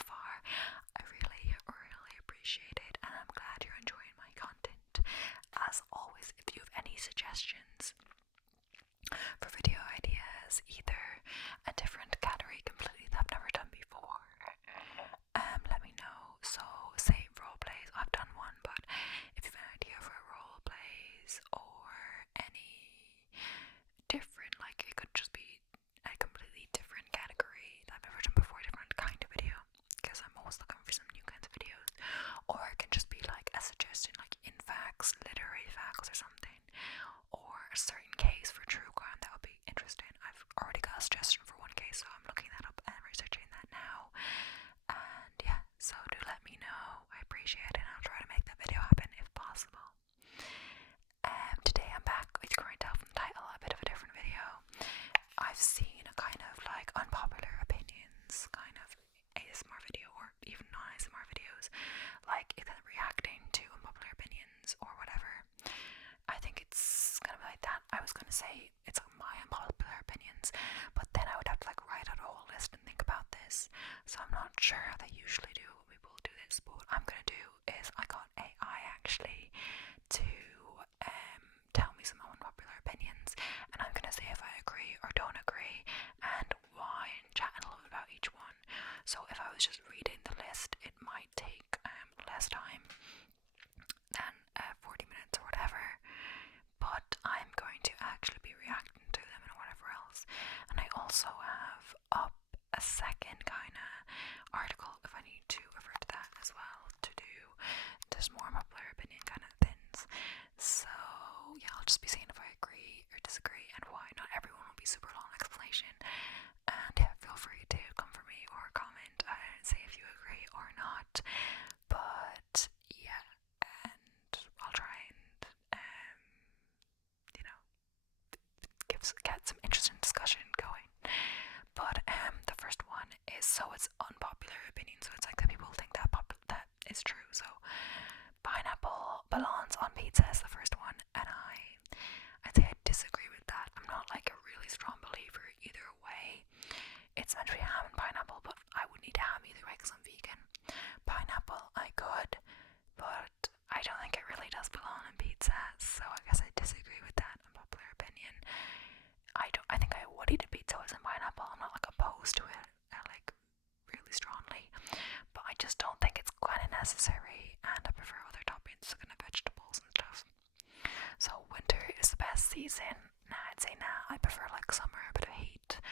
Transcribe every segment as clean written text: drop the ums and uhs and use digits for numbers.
far. I really, really appreciate it, and I'm glad you're enjoying my content. As always, if you have any suggestions for video ideas, either a different category completely that I've never done before, let me know. So, say role plays, I've done one, but if you have an idea for role plays or any different, like it could just be a completely different category that I've never done before, different kind of video, because I'm always looking for some new kinds of videos, or it can just be like a suggestion, like in facts, literary facts or something, or a certain case for true crime that would be interesting. I've already got a suggestion for one case, so I'm looking that up and researching that now. And yeah, so do let me know. I appreciate it, and I'll try to make that video happen if possible. Today I'm back with, you can tell from the title, a bit of a different video. I've seen a kind of like unpopular opinions kind of ASMR video, or even non-ASMR videos, like it's kind of reacting to unpopular opinions or whatever. I think it's kind of like that. I was going to say it's my unpopular opinions, but then I would have to like write out a whole list and think about this, so I'm not sure how they usually do when people do this. But what I'm going to do is I got AI actually to tell me some unpopular opinions, and I'm going to say if I agree or don't agree and why, and chat a little bit about each one. So if I was just reading the list, it might take less time than 40 minutes or whatever, but I'm going to actually be reacting to them and whatever else. And I also have up a second kind of article if I need to refer to that as well, to do just more popular opinion kind of things. So yeah, I'll just be saying if I agree or disagree and why. Not everyone will be super long explanation, and yeah, feel free to come for me or comment and say if you agree or not. But yeah, and I'll try and get some interesting discussion going. But the first one is, so it's unpopular opinion, so it's like that people think that that is true. So pineapple belongs on pizza is the first one, and I'd say I disagree with that. I'm not like a really strong believer either way. It's meant to be ham and pineapple, but I would need ham either way because I'm vegan. Pineapple I could, but I don't think it really does belong on pizza, so I guess I disagree with that unpopular opinion. I think I would eat a pizza with some pineapple. I'm not like opposed to it, like really strongly, but I just don't think it's kind of necessary, and I prefer other toppings, kind of vegetables and stuff. So winter is the best season. Nah, I'd say nah. I prefer like summer, a bit of heat.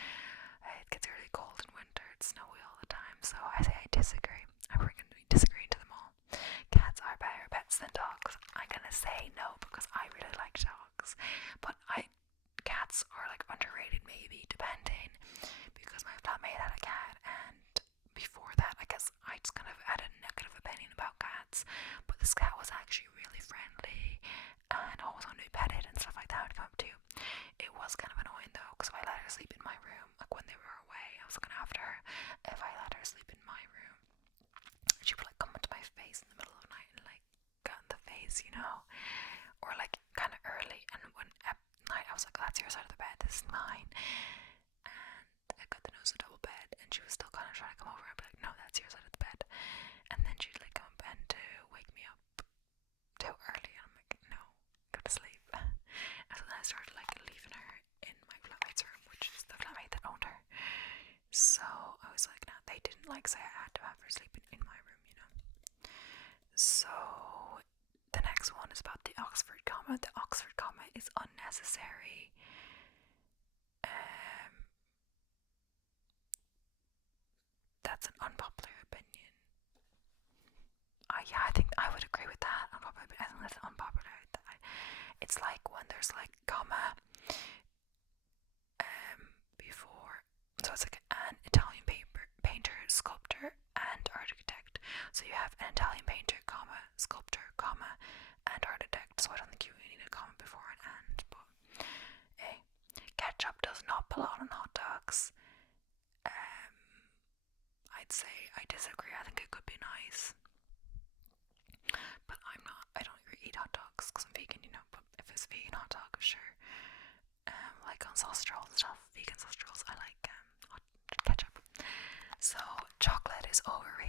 It gets really cold in winter. It's snowy all the time. So I say I disagree. I'm going to be disagreeing to them all. Cats are better pets than dogs. I'm gonna say no because I really like dogs, but cats are like underrated maybe, depending, because my flatmate had a cat, and before that I guess I just kind of had a negative opinion about cats, but this cat was actually really friendly and always wanted to be petted and stuff like that. Would come up to. It was kind of annoying though, because if I let her sleep in my room, like when they were away, I was looking after her. If I let her sleep in my room, she would like come into my face in the middle of the night and like get in the face, or like kind of early, and when at night I was like, that's your side of the bed, this is mine, and I got the nose of double bed, and she was still kind of trying to come over and be like, no, that's your side of the bed, and then she'd like come up and to wake me up too early, and I'm like, no, go to sleep. And so then I started like leaving her in my flatmate's room, which is the flatmate that owned her. So I was like, nah, they didn't like say I had to have her sleeping in my room, So the next one is about the Oxford comma. The Oxford comma is unnecessary. That's an unpopular opinion. Yeah, I think I would agree with that. Unpopular, I think that's unpopular. It's like when there's like comma before, so it's like an Italian painter, sculptor, and architect. So you have an Italian painter, comma, sculptor, comma, and architect. So I don't think you need a comma before an and. But ketchup does not belong on hot dogs. I'd say I disagree. I think it could be nice, but I don't eat hot dogs because I'm vegan, but if it's vegan hot dog, sure. Like on sausage rolls and stuff, vegan sausage rolls, I like hot ketchup. So chocolate is overrated.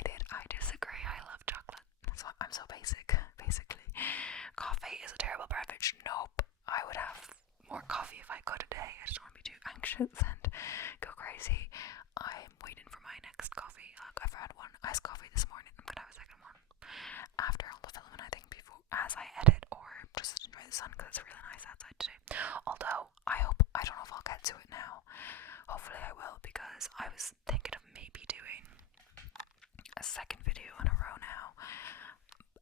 wishes and go crazy. I'm waiting for my next coffee. Like, I've had one iced coffee this morning. I'm gonna have a second one after all the filming, I think, before as I edit, or just enjoy the sun because it's really nice outside today. Although I don't know if I'll get to it now. Hopefully I will, because I was thinking of maybe doing a second video in a row now,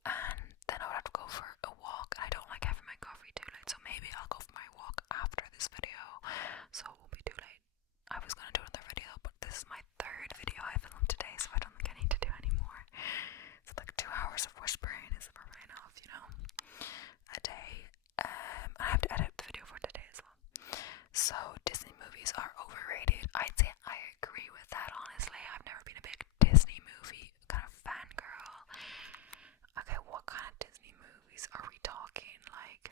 and then I would have to go for a walk, and I don't like having my coffee too late, so maybe I'll go for my walk after this video, so it won't be too late. I was gonna do another video, but this is my third video I filmed today, so I don't think I need to do any more. So like 2 hours of whispering is probably enough, you know, a day. I have to edit the video for today as well. So Disney movies are overrated. I'd say I agree with that, honestly. I've never been a big Disney movie kind of fangirl. Okay, what kind of Disney movies are we talking? Like,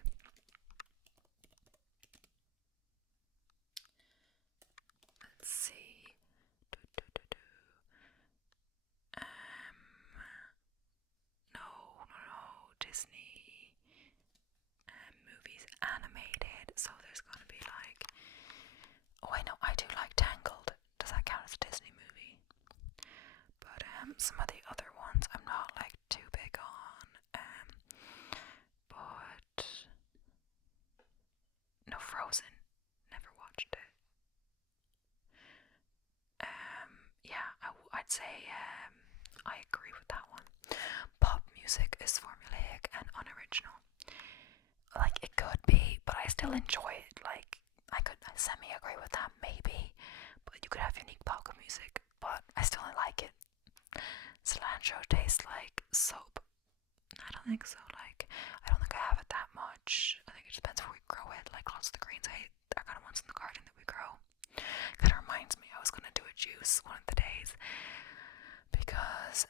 let's see. No, Disney movies animated. So there's gonna be like, oh, I know, I do like Tangled. Does that count as a Disney movie? But some of the other ones I'm not like too big on. But no, Frozen. Never watched it. Yeah, I'd say I agree with that one. Pop music is formulaic and unoriginal. Like, it could be, but I still enjoy it. Like, I could semi-agree with that, maybe. But you could have unique pop music, but I still like it. Cilantro tastes like soap. I don't think so. Like, I don't think I have it that much. I think it depends where we grow it. Like, lots of the greens are kind of ones in the garden that we grow. Kind of reminds me, I was gonna do a juice one of the days, because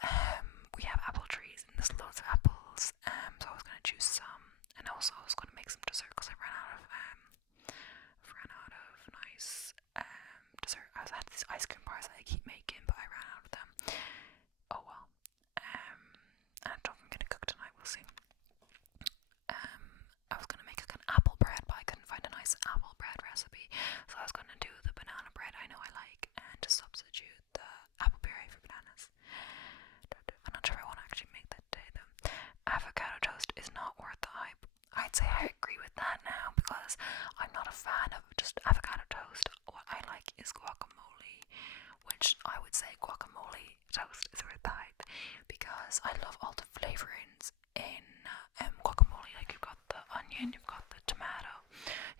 we have apple trees and there's loads of apples. So I was gonna juice some, and also I was gonna make some dessert because I ran out of nice dessert. I had these ice cream bars that I keep making, but I ran out of them. Oh well. I don't think I'm gonna cook tonight. We'll see. I was gonna make an apple bread, but I couldn't find a nice apple bread recipe, so I was gonna do the banana bread I know I like, and to substitute the apple puree for bananas. I'm not sure if I want to actually make that today though. Avocado toast is not worth the hype. I'd say I agree with that now, because I'm not a fan of just avocado toast. What I like is guacamole, which I would say guacamole toast is worth the hype, because I love all the flavorings in guacamole. Like, you've got the onion, you've got the tomato,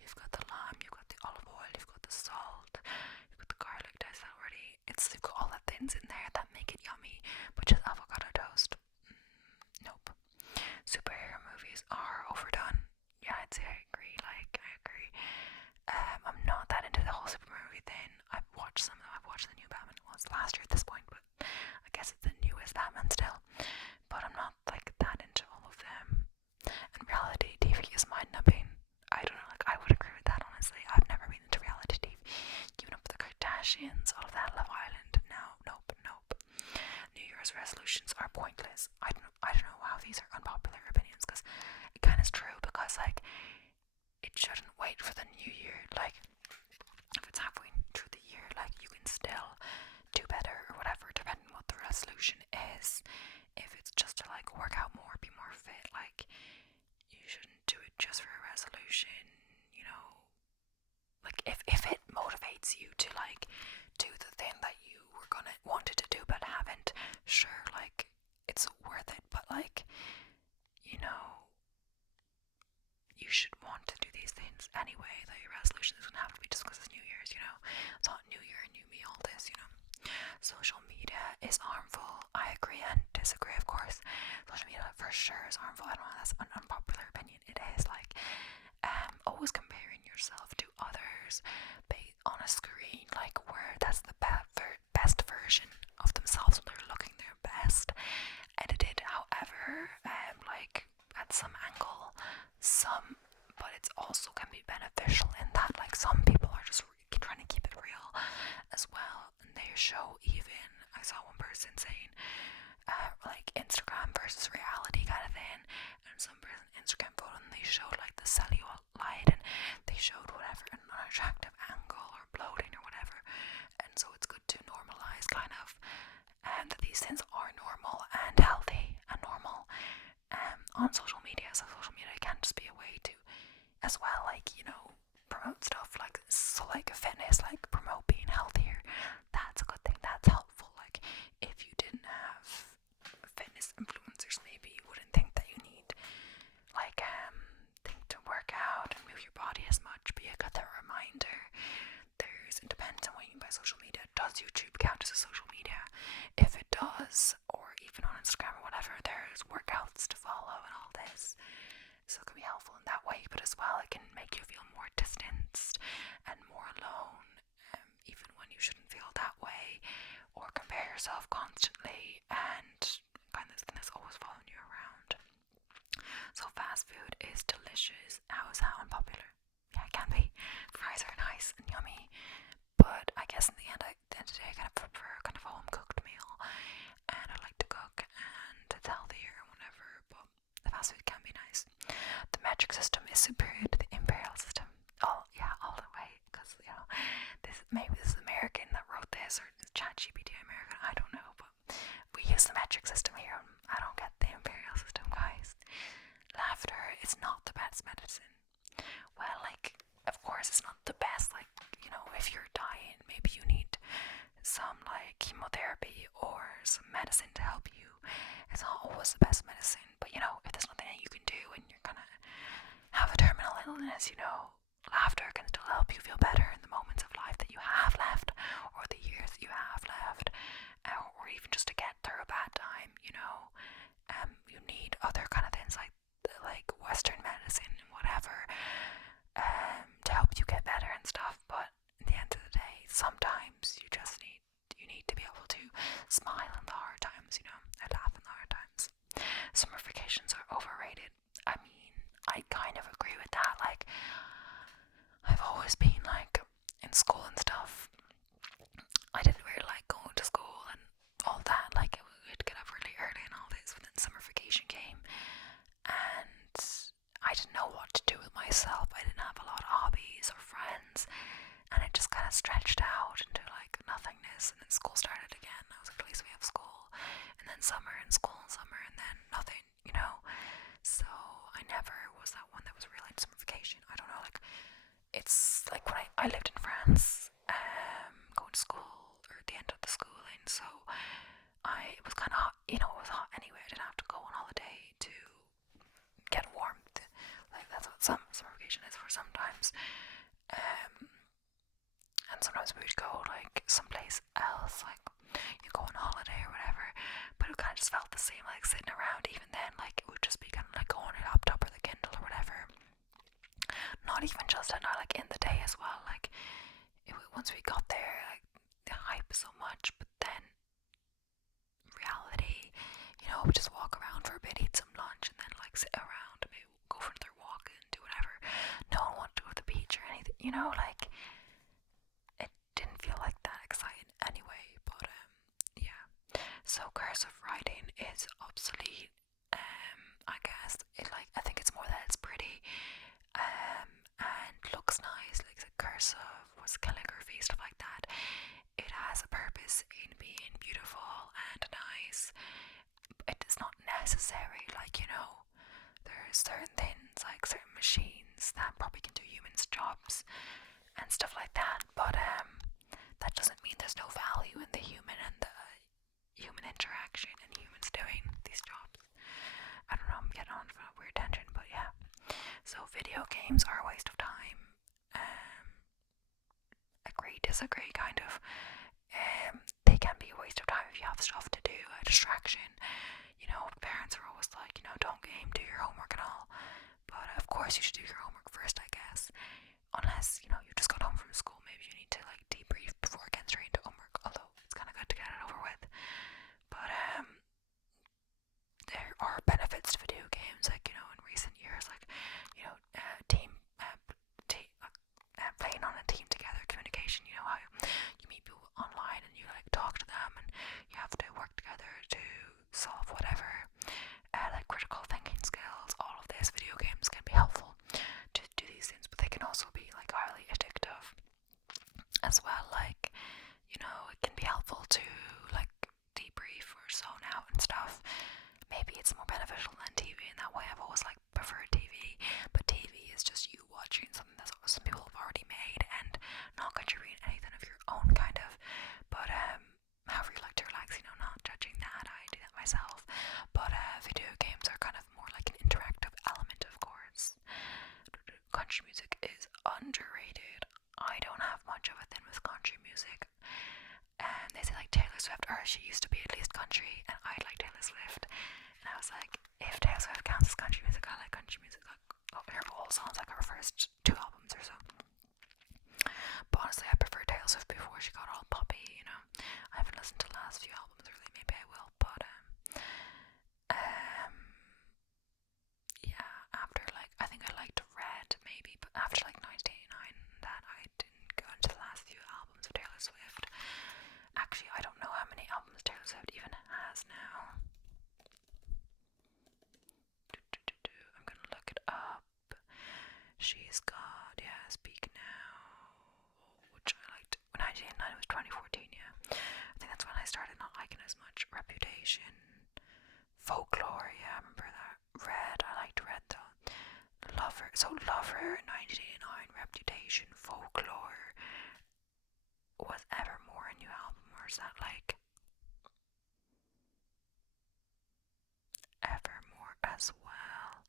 you've got the lime, you've got the olive oil, you've got the salt, you've got the garlic. Does that already? You've got all the things in there that make it yummy, but just avocado toast, nope. Superhero movies are overdone. Yeah, I'd say I agree. Like, I agree. I'm not that into the whole superhero movie thing. I've watched some of them. I've watched the new Batman. Well, it's last year at this point, but I guess it's the newest Batman still. But I'm not like that into all of them. And reality TV is mind-numbing. I don't know, like, I would agree with that, honestly. I've never been into reality TV. Keeping up with the Kardashians, all of that, Love Island. No, nope. New Year's resolutions are pointless. I don't know how these are unpopular opinions, because it kind of is true, because like, it shouldn't wait for the new year. Like, if it's halfway through the year, like, you can still do better or whatever, depending on what the resolution is. If it's just to like work out more, be more fit, like, you shouldn't do it just for a resolution, you know. Like, if it motivates you to like do the thing that you were gonna wanted to do but haven't, sure, like, it's worth it. But like, you know, you should want to do these things anyway. That your resolution doesn't have to be just because it's New Year's, you know. It's not New Year, New Me, all this, you know. Social media is harmful. I agree and disagree, of course. Social media for sure is harmful. I don't know, that's an unpopular opinion. It is, like, always comparing yourself to others on a screen, like, where that's the best version of themselves when they're looking their best, edited however, like, at some angle, but it's also can be beneficial in that, like, some people are just trying to keep it real as well, and they show, even I saw one person saying like Instagram versus reality kind of thing, and some person Instagram photo, and they showed like the cellulite, and they showed whatever an unattractive angle or bloating on social media, so social media can just be a way to, as well, like, you know, promote stuff like, so like fitness, like promote being healthier. That's a good thing, that's helpful. Like, if you didn't have fitness influencers, maybe you wouldn't think that you need, like, think to work out and move your body as much. But you got that reminder. It depends on what you mean by social media. Does YouTube count as a social media? If it does, or even on Instagram or whatever, there's workouts to follow and all this. So it can be helpful in that way, but as well, it can make you feel more distanced and more alone, even when you shouldn't feel that way, or compare yourself constantly and kind of this thing that's always following you around. So fast food is delicious. How is that unpopular? Yeah, it can be. Fries are nice and yummy, but I guess in the end of the day, I kind of prefer kind of a home cooked meal, and I like to cook, and it's healthier and whatever. But the fast food can be nice. The metric system is superior to the imperial system. Oh yeah, all the way. Because, you know, maybe this is American that wrote this, or is ChatGPT American? I don't know, but we use the metric system here. I don't get the imperial system, guys. Laughter is not the best medicine. Well, like, of course it's not the best. Like, you know, if you're dying, maybe you need some like chemotherapy or some medicine to help you. It's not always the best medicine, but you know, if there's nothing that you can do and you're gonna have a terminal illness, you know, laughter can still help you feel better in the moments of life that you have left, or the years that you have left, or even just to get through a bad time. You know, you need other kind of things like Western medicine and whatever, to help you get better and stuff. But at the end of the day, sometimes you need to be able to smile in the hard times, you know, and laugh in the hard times. Summer vacations are overrated. I mean, I kind of agree with that. Like, I've always been like, in school and stuff, I didn't really like going to school and all that. Like, we'd get up really early and all this, but then summer vacation came, and I didn't know what to do with myself. I didn't have a lot of hobbies or friends, and it just kind of stretched out into like nothingness. And then school started again. I was like, at least we have school, and then summer and school and summer, and then nothing, you know. So I never was that one that was really into summer vacation. I don't know, like, it's like when I lived in France, going to school, or at the end of the schooling, so it was kind of hot, you know, it was hot anyway. I didn't have to go on holiday to get warmth. Like, that's what summer vacation is for sometimes. And sometimes we would go like someplace else, like you go on holiday or whatever, but it kind of just felt the same, like sitting around. Even then, like, it would just be kind of like going on your laptop or the Kindle or whatever. Not even just at night, like in the day as well. Like, once we got there, like, the hype so much, but then reality, you know, we just walk around for a bit, eat some lunch, and then like sit around, maybe go for another walk and do whatever. No one wanted to go to the beach or anything, you know, like, it didn't feel like that exciting anyway. But yeah, so cursive writing is obsolete. I guess I think it's more that it's pretty, and looks nice, like the cursive was calligraphy, stuff like that. It has a purpose in being beautiful and nice. It is not necessary, like, you know, there's certain things, like certain machines that probably can do humans' jobs and stuff like that, but that doesn't mean there's no value in the human and the human interaction and humans doing these jobs. I don't know, I'm getting on a weird tangent, but yeah. So video games are a waste of time. Agree, disagree, kind of. They can be a waste of time if you have stuff to do, a distraction. You know, parents are always like, you know, don't game, do your homework and all. But of course you should do your homework first, I guess. Unless, you know, you just got home from school, maybe you need to like debrief before getting straight into homework. Although it's kind of good to get it over with. But there are benefits to video games, like, you know, in recent years, like, you know, playing on a team together, communication. You know how you meet people online and you like talk to them, and you have to work together to solve whatever. Like critical thinking skills, all of this. Video games can be helpful to do these things, but they can also be like highly addictive as well. Like, you know, it can be helpful to like debrief or zone out and stuff. Maybe it's more beneficial several songs, like her first 2 albums or so. But honestly, I prefer Taylor Swift before she got all poppy, you know. I haven't listened to the last few albums really, maybe I will, but yeah, after like, I think I liked Red maybe, but after like 1989 that I didn't go into the last few albums of Taylor Swift. Actually, I don't know how many albums Taylor Swift even has now. I'm gonna look it up. She's got, yeah, Speak Now, which I liked. 1989 was 2014, yeah. I think that's when I started not liking as much. Reputation, Folklore, yeah, I remember that. Red, I liked Red though. Lover, so Lover, 1989, Reputation, Folklore. Was Evermore a new album, or is that like Evermore as well?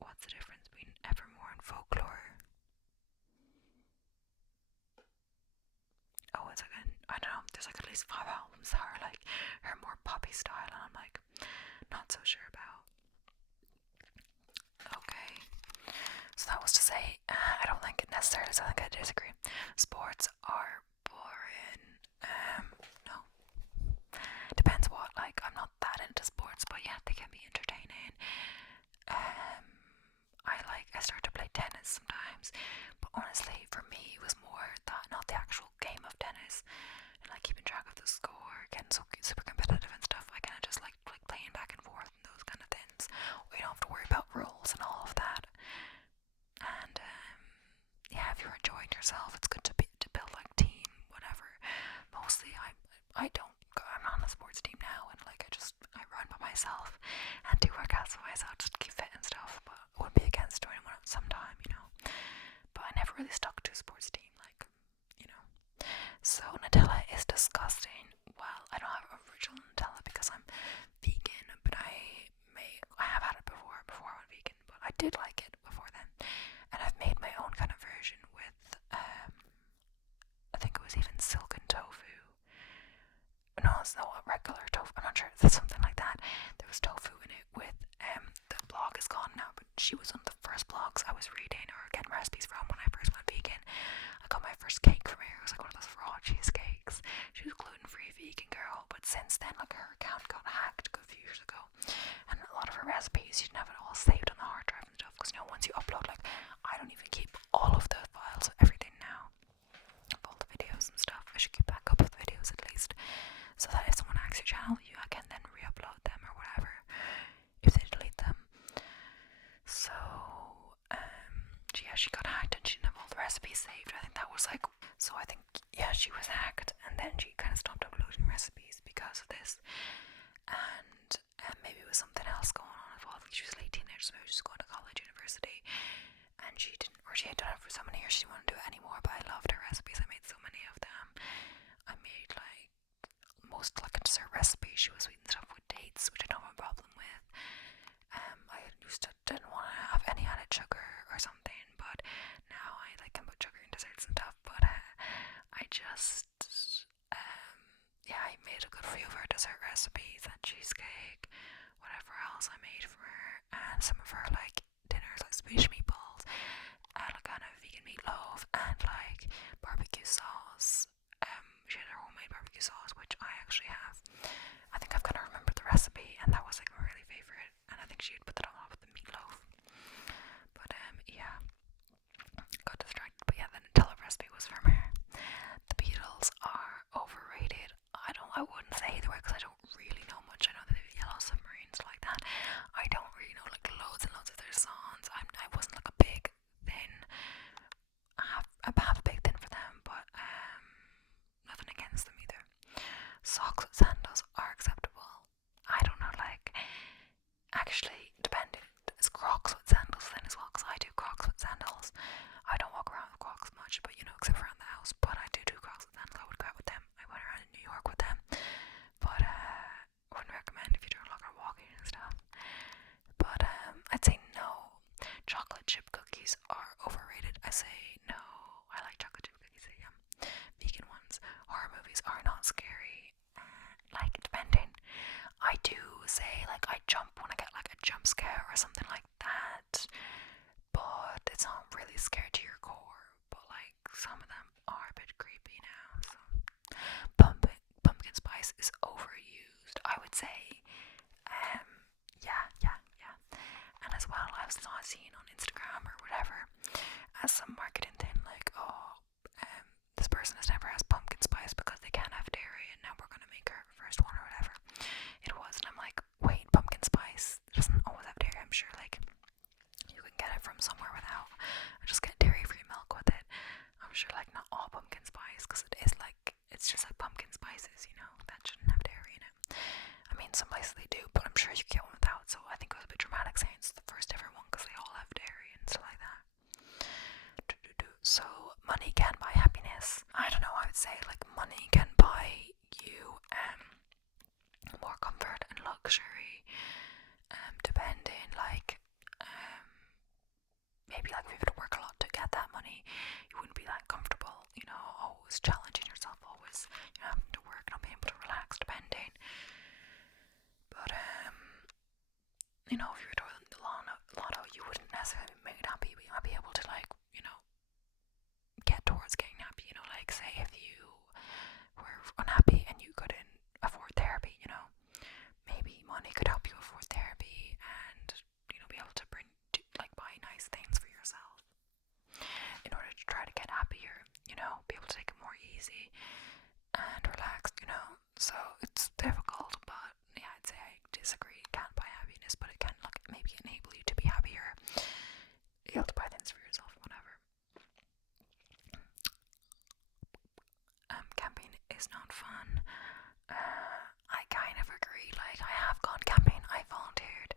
What's the difference between Evermore and Folklore? Oh, it's like I don't know, there's like at least 5 albums that are like her more poppy style, and I'm like not so sure about. Okay, so that was to say, I don't think it necessarily, so I think I disagree. Sports are boring. No. Depends what, like, I'm not that into sports, but yeah, they can be entertaining. I start to play tennis sometimes, but honestly, for me, it was more that, not the actual game of tennis, and like keeping track of the score, getting so super competitive and stuff. I kind of just like playing back and forth and those kind of things. We don't have to worry about rules and all of that. And yeah, if you're enjoying yourself, it's good to build like team, whatever. Mostly, I'm not on a sports team now, and like I run by myself and do workouts by myself just to keep fit and stuff. But I wouldn't be against doing one at some time, you know. But I never really stuck to a sports team, like, you know. So Nutella is disgusting. Well, I don't have original Nutella because I'm vegan, but I have had it before I went vegan, but I did like it before then. And I've made my own kind of version with I think it was even silken tofu. No, it's not regular tofu. I'm not sure. It's something like that. There was tofu in it with the blog is gone now, but she was one of the first blogs I was reading or getting recipes from when I first went vegan. I got my first cake from her. It was like one of those raw cheesecakes. She was a gluten-free vegan girl, but since then, like, her account got hacked a few years ago, and a lot of her recipes, you didn't have it all saved on the hard drive and stuff, because, you know, once you upload, like, I don't even keep all of the files of everything now, of all the videos and stuff. I should keep backup of the videos at least, so that if someone hacks your channel, you can then re-upload them or whatever, if they delete them. So, yeah, she got hacked and she didn't have all the recipes saved. I think that was like, so I think, yeah, she was hacked, and then she kind of stopped uploading recipes because of this. And maybe it was something else going on as well. I think she was a late teenager, so maybe she was going to college, university, and she had done it for so many years, she didn't want to do it anymore. But I loved her recipes. I made so many of them. I made like most like a dessert recipe. She was sweetening stuff with dates, which I don't have a problem with. I didn't want to have any added sugar or something, but now I like can put sugar in desserts and stuff. But I just yeah, I made a good few of her dessert recipes, that cheesecake, whatever else I made for her, and some of her like dinners, like Swedish meatballs, and like kind of vegan meatloaf, and like barbecue sauce. She had her homemade barbecue sauce, which I actually have. I think I've kind of remembered the recipe, and that was like my really favorite. And I think she'd put that on top of the meatloaf. But yeah, got distracted. But yeah, the Nutella recipe was from her. The Beatles are overrated. I wouldn't say either way, because I don't really know much. I know that they have Yellow Submarines like that. I don't really know like loads and loads of their songs. I wasn't like a big thing. I have a big thing for them, but nothing against them either. Socks with sandals are acceptable. I don't know, like, actually, depending. Is Crocs with sandals then as well? Because I do Crocs with sandals. I don't walk around with Crocs much, but you know, except around the house. But I do Crocs with sandals. I would go out with them. I went around in New York with them. But I wouldn't recommend if you don't like walking and stuff. But I'd say no. Chocolate chip cookies are overrated. I say no. I like chocolate chip cookies. Yeah. Vegan ones. Horror movies are not scary. Like, depending. I do say, like, I jump when I get like a jump scare or something like that. scared to your core, but like some of them are a bit creepy now. So pumpkin spice is overused, I would say. Yeah. And as well, I've seen on Instagram or whatever as some marketing thing like, oh, this person has never asked pumpkin spice because they can't have dairy, and now we're gonna make her first one or whatever it was. And I'm like, wait, pumpkin spice doesn't always have dairy. I'm sure like you can get it from somewhere without, and just get dairy-free milk with it. I'm sure like not all pumpkin spice, because it is like, it's just like pumpkin spices, you know, that shouldn't have dairy in it. I mean, some places they do, but I'm sure you can get one without. So I think it was a bit dramatic saying it's the first ever one because they all have dairy and stuff like that. So money can buy happiness. I don't know. I would say like money can buy you more comfort and luxury. Depending like maybe like if you have to work a lot to get that money, you wouldn't be that comfortable. You know, always challenging yourself, always having to work, not being able to relax. Depending. But you know, if you were to win the lotto, you wouldn't necessarily be made happy, but you might be able to like, you know, get towards getting happy. You know, like say if you were unhappy and you couldn't afford therapy, you know, maybe money could help you afford therapy and, you know, be able to buy nice things for yourself in order to try to get happier, you know, be able to take it more easy and relaxed, you know. So it's difficult, but yeah, I'd say I disagree. It can't buy happiness, but it can like maybe enable you to be happier, be able to buy things for yourself, whatever. Camping is not fun. I kind of agree. Like I have gone camping. I volunteered.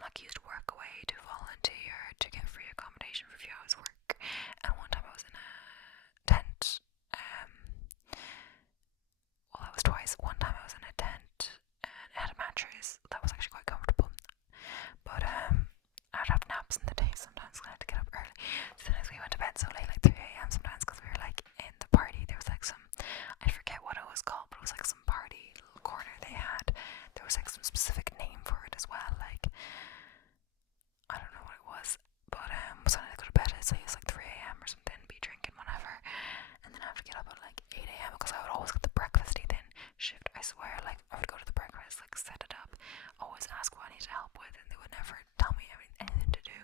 Like used work away to volunteer to get free accommodation for a few hours work. And one time I was in a tent. Well, that was twice. One time I was in a tent and it had a mattress that was actually quite comfortable. But I'd have naps in the day sometimes because I had to get up early. Sometimes we went to bed so late, like 3 a.m. sometimes, because we were like in the party. There was like some, I forget what it was called, but it was like some party little corner they had. There was like some specific name for it as well. Like I don't know what it was, but so I had to go to bed. I'd say it was like 3 a.m. or something, be drinking whatever, and then I have to get up at like 8 a.m. because I would always get the breakfast eating shift. I swear, like I would go to the breakfast, like set it up, always ask what I need help with, and they would never tell me anything to do.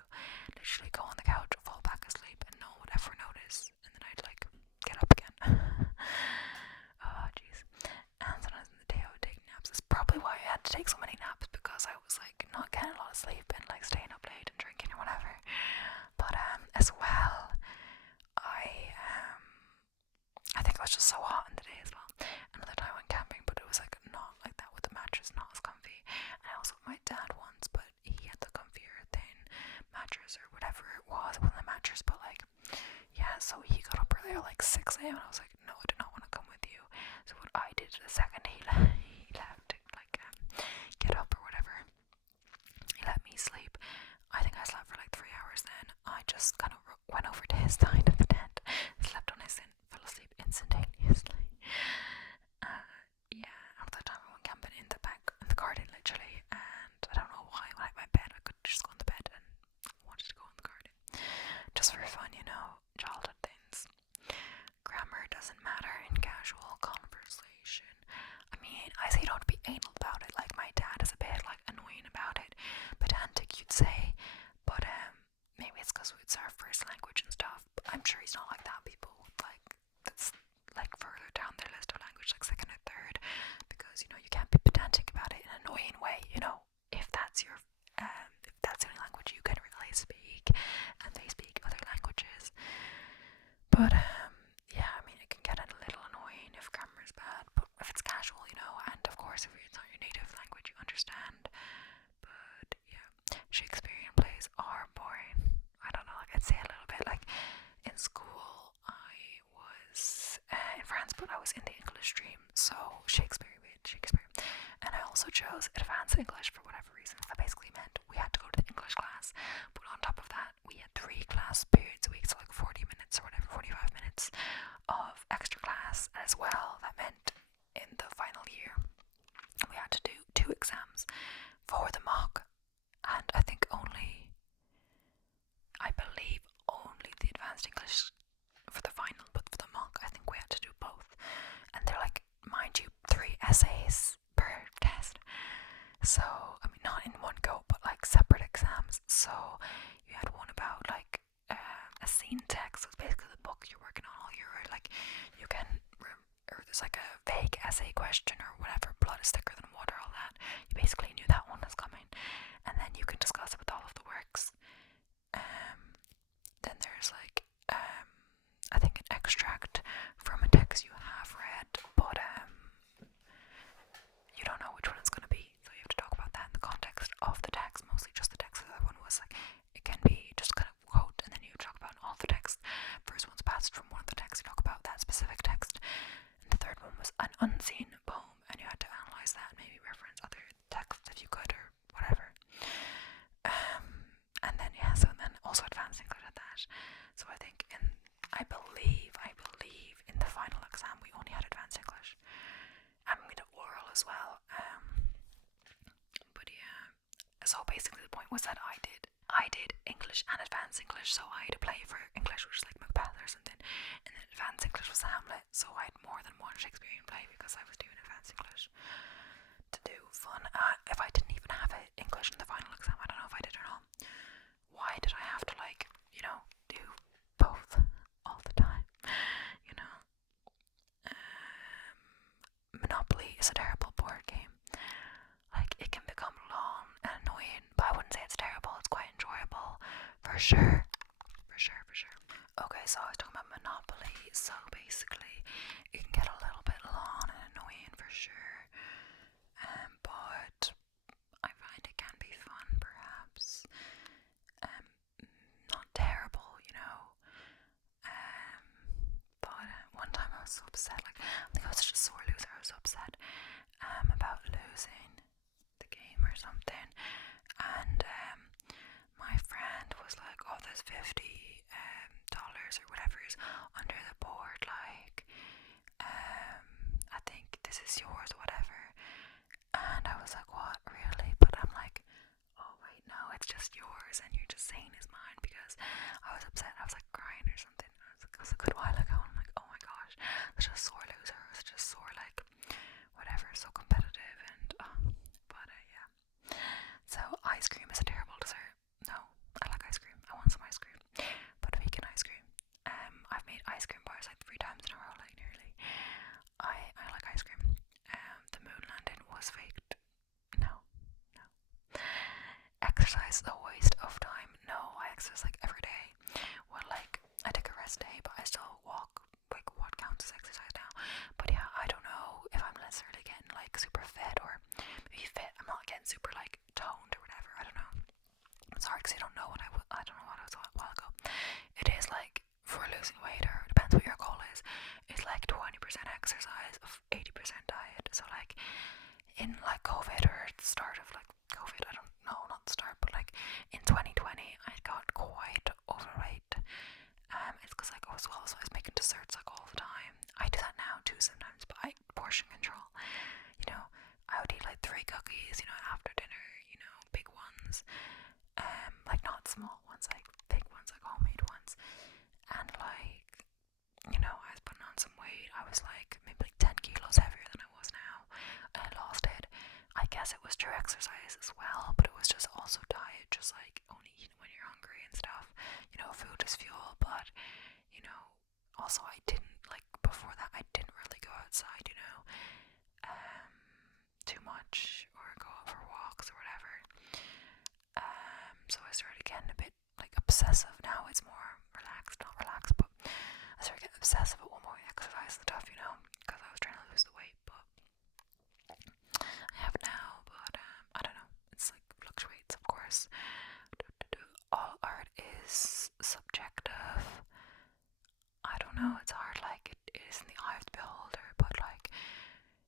Literally go on the couch, fall back asleep, and no one would ever notice. And then I'd like get up again. Oh jeez. And sometimes in the day I would take naps. That's probably why I had to take so many naps, because I was like not getting a lot of sleep and like staying up late and drinking or whatever. But as well, I think it was just so hot in the day as well. Another time I went camping, but it was like not like that with the mattress, not as comfy. And I also with my dad once, but he had the comfier thin mattress or whatever it was. It wasn't a mattress, but like, yeah, so he got up early at like 6 a.m. and I was like, no, I do not want to come with you. So what I did the second he left to like get up or whatever, he let me sleep. I think I slept for like 3 hours then. I just kind of went over to his side of the tent, slept on his end, fell asleep instantaneously. Yeah, after that time I went camping in the back, in the garden literally, and I don't know why when I went to bed I could just go in the bed and wanted to go in the garden. Just for fun, you know, childhood things. Grammar doesn't matter in casual conversation. I mean, I say don't be anal about it, like my dad is a bit like annoying about it, pedantic you'd say, but maybe it's because it's our first language and stuff. But I'm sure he's not like that. People like that's like further down their list of language, like second or third, because you know you can't be pedantic about it in an annoying way. You know, if that's your if that's the only language you can really speak, and they speak other languages. But yeah, I mean it can get a little annoying if grammar is bad, but if it's casual, you know, and of course if it's not your native language, you understand. But yeah, Shakespearean plays are boring. I don't know, like I'd say a little bit. Like in school, I was in France, but I was in the English stream, so Shakespeare, and I also chose advanced English for whatever reason. That basically meant we had to go to the English class, but on top of that, we had 3 class periods a week, so like 40 minutes or whatever, 45 minutes of extra class as well. That meant in the final year, we had to do 2 exams for the mock, and I believe was that I did English and Advanced English, so I had to play for English, which is like Macbeth or something, and then Advanced English was Hamlet, so I had more than one Shakespearean play because I was doing Advanced English to do fun. If I didn't even have it English in the final exam, I don't know if I did or not. Why did I have to do both all the time? You know. Monopoly is a terrible board game. Like, it can become long and annoying, but I wouldn't say it's terrible. It's quite enjoyable, for sure. Okay, so I was talking about Monopoly. So basically, it can get a little bit long and annoying, for sure. But I find it can be fun, perhaps. Not terrible, But one time I was so upset. Like, I think I was such a sore loser. I was so upset about losing the game or something. And my friend was like, "Oh, there's $50 or whatever is under the board. Like, I think this is yours, whatever." And I was like, "What, really?" But I'm like, "Oh wait, no, it's just yours, and you're just saying it's mine," because I was upset. I was like crying or something. It was a good while ago. I'm like, "Oh my gosh, such a sore loser. I was just sore, like, whatever, so competitive." And yeah. So ice cream is a terrible dessert. No, I like ice cream. I want some ice cream, but vegan ice cream. I've made ice cream bars like 3 times in a row, like nearly. I like ice cream. The moon landing was faked. No. Exercise is a waste of time. No, I exercise like every day. Well, like, I take a rest day, but I still walk. Like, what counts as exercise now? But yeah, I don't know if I'm necessarily getting like super fit, or maybe fit. I'm not getting super like toned or whatever. I don't know. I'm sorry, because I don't know what I don't know what I was a while ago. It is like, for losing weight, or it depends what your goal is. It's like 20% exercise of 80% diet. So like, in like COVID, or the start of like COVID, I don't know, not the start, but like in 2020, I got quite overweight. It's because like, so I was making desserts like all the time. I do that now too sometimes, but I portion control. I would eat like 3 cookies, after dinner, big ones. Like, not small ones, like big ones, like homemade ones. And like, I was putting on some weight. I was like maybe like 10 kilos heavier than I was now. And I lost it. I guess it was true exercise as well, but it was just also diet, just like only eating when you're hungry and stuff. Food is fuel, but also I didn't, like, before that I didn't really go outside, too much, or go out for walks or whatever. So I started getting a bit like obsessive. Now it's more relaxed, not relaxed, but I started getting obsessive at one more exercise and stuff, because I was trying to lose the weight, but I have now, but I don't know, it's like fluctuates, of course. All art is subjective. I don't know, it's hard, like, it is in the eye of the beholder, but like,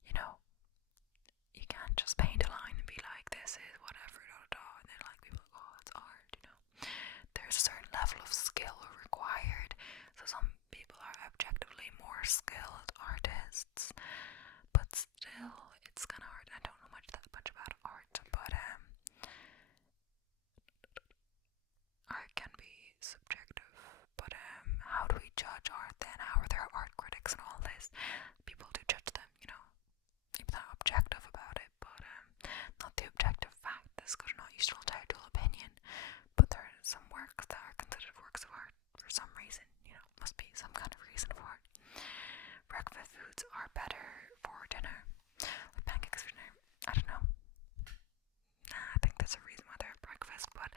you can't just paint a line and be like, this is whatever, and then like people are like, oh, it's art, There's a certain level of skill required, so some people are objectively more skilled artists, but still, it's kind of hard. I don't know much about art, but art can be subjective. But how do we judge art then? How are there art critics and all this? People do judge them, maybe they're not objective about it, but not the objective fact. This is good or not used to entitled opinion, but there are some works that are considered works of art for some reason. Must be some kind of reason for it. Breakfast foods are better for dinner, like pancakes for dinner. I don't know. I think there's a reason why they're at breakfast, but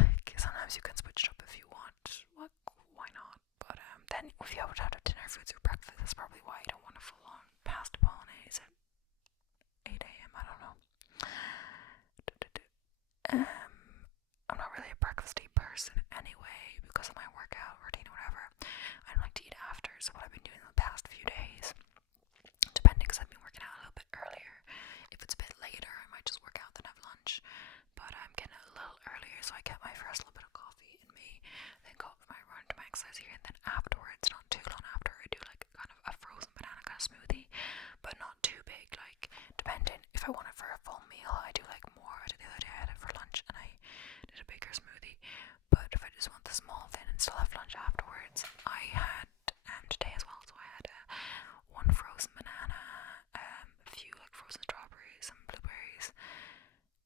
like, sometimes you can switch it up if you want. Like, why not? But then if you have dinner foods or breakfast, that's probably why you don't want a full-on pasta bolognese at 8 a.m. I don't know. I'm not really a breakfasty person anyway, because of my workout routine or whatever. I don't like to eat after, so what I've been doing the past few days, depending, because I've been working out a little bit earlier. If it's a bit later, I might just work out then have lunch, but I'm getting it a little earlier, so I get my first little bit of coffee in me, then go for my run to my exercise here, and then afterwards, not too long after, I do like kind of a frozen banana kind of smoothie, but not too big. Like, depending, if I want it for a full meal, I do like more. I did the other day, I had it for lunch lunch afterwards. I had today as well, so I had one frozen banana, a few like frozen strawberries, some blueberries.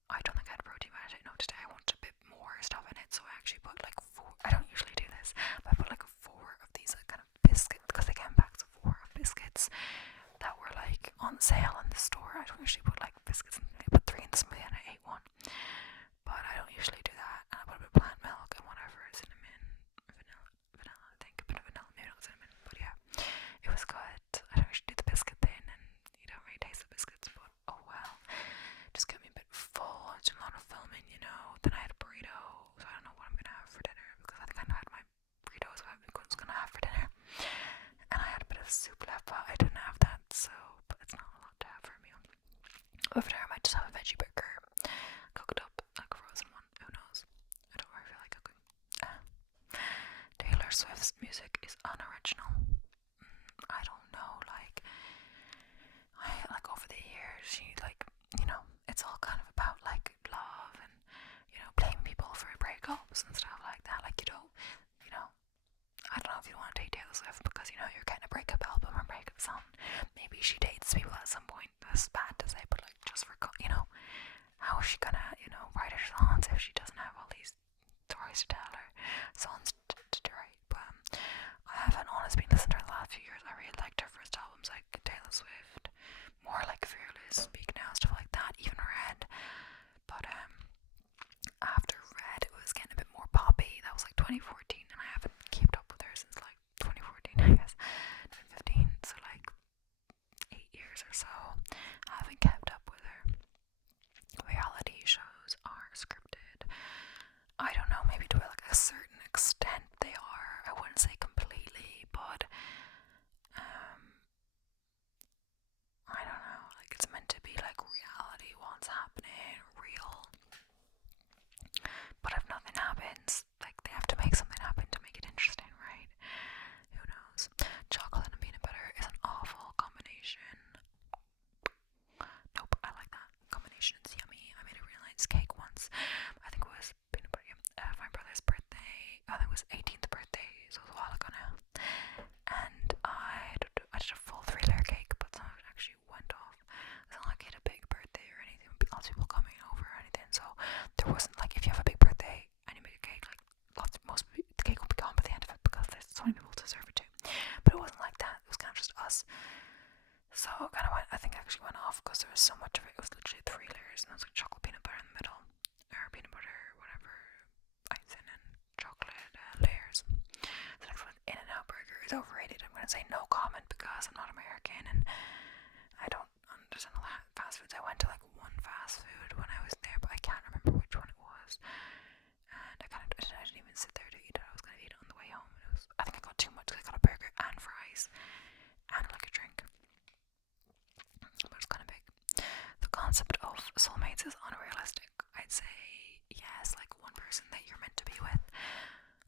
I don't think I had protein, but I didn't know today I wanted a bit more stuff in it, so I actually put like 4. I don't usually do this, but I put like 4 of these kind of biscuits, because they came packs of 4 of biscuits that were like on sale in the store. I don't usually put like biscuits in, I put 3 in the smoothie and I ate 1, but I don't usually do that. And I put a bit of plant milk and whatever, cinnamon, vanilla, I think, a bit of vanilla, maybe not cinnamon, but yeah, it was good. I don't usually do the biscuit thing, and you don't really taste the biscuits, but oh well. Just got me a bit full. I did a lot of filming, you know. Then I had a burrito, so I don't know what I'm gonna have for dinner, because I think I had my burritos what I was gonna have for dinner. And I had a bit of soup left, but I didn't have that, so but it's not a lot to have for a meal. Over there I might just have a veggie burger, cooked up, like a frozen one, who knows. I don't really feel like cooking. Taylor Swift's music is unoriginal. I don't know, like over the years she like, you know, it's all kind of about like love and, you know, blaming people for breakups and stuff like that. Like, you don't, you know, I don't know if you want to date Taylor Swift because, you know, you're getting a breakup album or breakup song. Maybe she dates people at some point. That's bad to say, but like just for, you know, how is she gonna, you know, write her songs if she doesn't have all these stories to tell her, songs to write? But I haven't honestly been listening to her the last few years. I really liked her first albums, like Taylor Swift, more like Fearless, Speak Now, stuff like that, even Red. But after Red, it was getting a bit more poppy. That was like 2014, and I haven't kept up with her since like 2014, I guess, 2015. So like 8 years or so, I haven't kept up with her. Reality shows are scripted. I don't know, maybe to like a certain extent they are. I wouldn't say completely, but I don't know, like it's meant to be like reality, what's happening, real. But if nothing happens, like they have to make something happen to make it interesting, right? Who knows? Chocolate and peanut butter is an awful combination. Nope, I like that combination. It's yummy. I made a really nice cake once. I think it was peanut butter. My brother's birthday. I think it was 18th birthday, so it was a while ago now. And I did a full 3-layer cake, but some of it actually went off. It's not like he had a big birthday or anything. Lots of people coming over or anything, so there wasn't like, if you have a big birthday and you make a cake, like the cake will be gone by the end of it because there's so many people to serve it to. But it wasn't like that. It was kind of just us. So it kind of went, I think it actually went off because there was so much of it. It was literally 3 layers, and there was like chocolate peanut butter in the middle, or peanut butter, whatever, icing and chocolate layers. The next one, In-N-Out Burger is overrated. I'm going to say no comment because I'm not American and I don't understand all that fast foods. I went to like one fast food when I was there, but I can't remember which one it was. And I didn't even sit there to eat it. I was going to eat it on the way home. I think I got too much. I got a burger and fries and like a drink. But it's kind of big. The concept of soulmates is unrealistic. I'd say yes, like one person that you're meant to be with.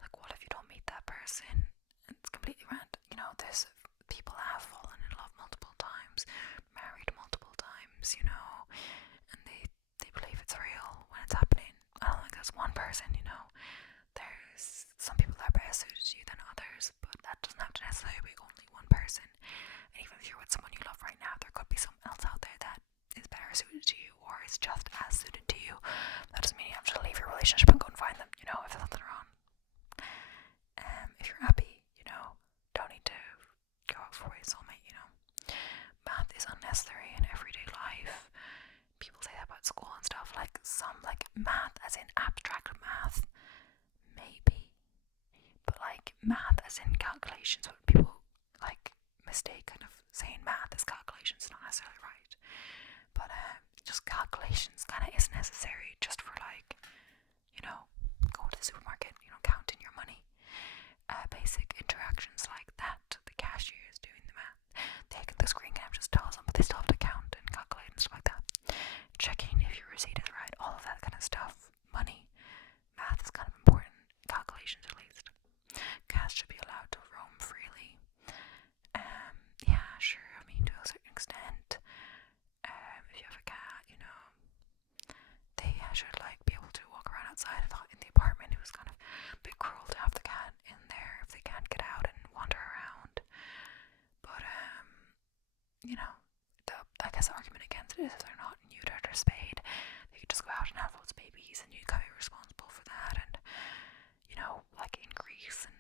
Like, what if you don't meet that person? And it's completely random. You know, there's people that have fallen in love multiple times, married multiple times, you know, and they believe it's real when it's happening. I don't think that's one person, you know. There's some people that are better suited to you than others, but that doesn't have to necessarily be only one person. And even if you're with someone you love right now, there could be someone else out there that is better suited to you or is just as suited to you. That doesn't mean you have to leave your relationship and go and find them, you know, if there's something wrong. If you're happy, you know, don't need to go out for a soulmate, you know. Math is unnecessary in everyday life. People say that about school and stuff, like some, like math as in abstract math, maybe, but like math as in calculations, what people like mistake kind of saying math as calculations, not necessarily right, but just calculations kind of is necessary just for like, you know, going to the supermarket, you know, counting your money, basic interactions like that. The cashier is doing the math, taking the screen cap just tells them, but they still have to count and calculate and stuff like that, checking if your receipt is right, all of that kind of stuff. Money, math is kind of important, calculations at least. Cats should be allowed to roam freely. Yeah, sure, I mean, to a certain extent. If you have a cat, you know, they should like be able to walk around outside. I thought in the apartment it was kind of a bit cruel to have the cat in there if you know, I guess the argument against it is if they're not neutered or spayed, they could just go out and have loads of babies, and you can't be responsible for that. And you know, like in Greece and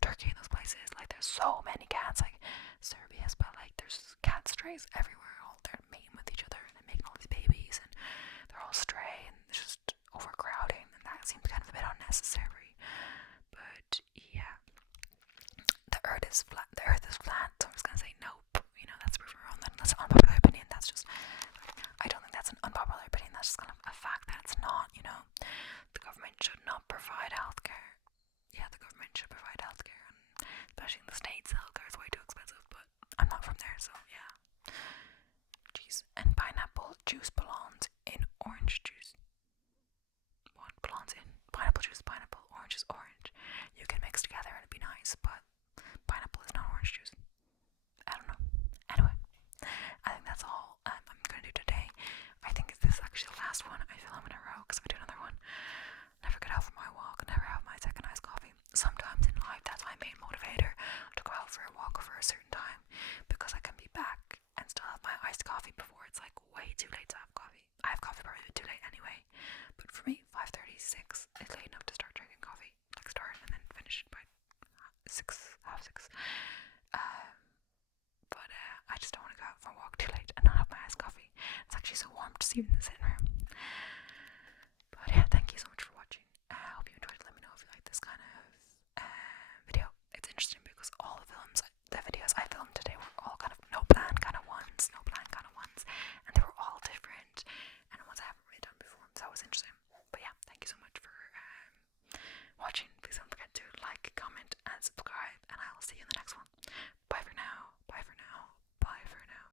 Turkey and those places, like there's so many cats, like Serbia's, but like there's cat strays everywhere. All they're mating with each other and they're making all these babies, and they're all stray, and it's just overcrowding, and that seems kind of a bit unnecessary. But yeah, the earth is flat. The earth is flat. So I'm just gonna say nope. You know, that's proven wrong. That's an unpopular opinion. That's just, I don't think that's an unpopular opinion. That's just kind of a fact that it's not. You know, the government should not provide healthcare. Yeah, the government should provide healthcare, and especially in the States, healthcare is way too expensive. But I'm not from there, so yeah. Jeez. And pineapple juice belongs in orange juice. What belongs in pineapple juice? Pineapple, orange is orange. You can mix together and it'd be nice, but pineapple is not orange juice. I don't know. Anyway, I think that's all I'm gonna do today. I think this is actually the last one I film in a row because I'm gonna do another one. Never get out for my walk, never have my second iced coffee. Sometimes in life, that's my main motivator, to go out for a walk for a certain time, because I can be back and still have my iced coffee before it's like way too late to have coffee. I have coffee probably too late anyway, but for me, 5:36 is late enough to start drinking coffee, like start and then finish by 6:30. But I just don't want to go out for a walk too late and not have my iced coffee. It's actually so warm to even sit in